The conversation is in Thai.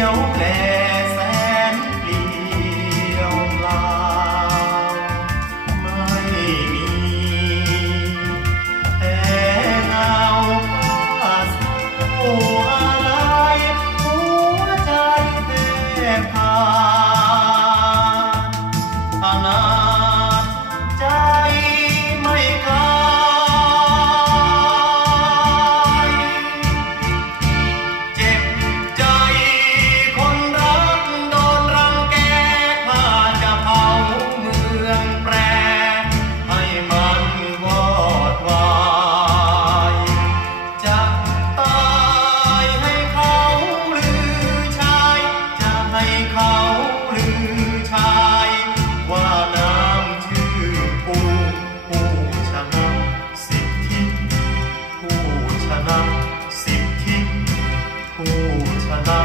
ยวแลแสนเปลี่ยวเปล่าไม่มีแต่เงาผ้าสู้อะไรหัวใจแทบขาดอนาถใจไม่กล้าเจ็บใจคนรักโดนรังแกข้าจะเผาเมืองแปรให้มันวอดวายจะตายให้เขาหรือชายจะให้เขาหรือชายว่าน้ำชื่อผู้ชนะสิทธิผู้ชนะสิทธิผู้ชนะ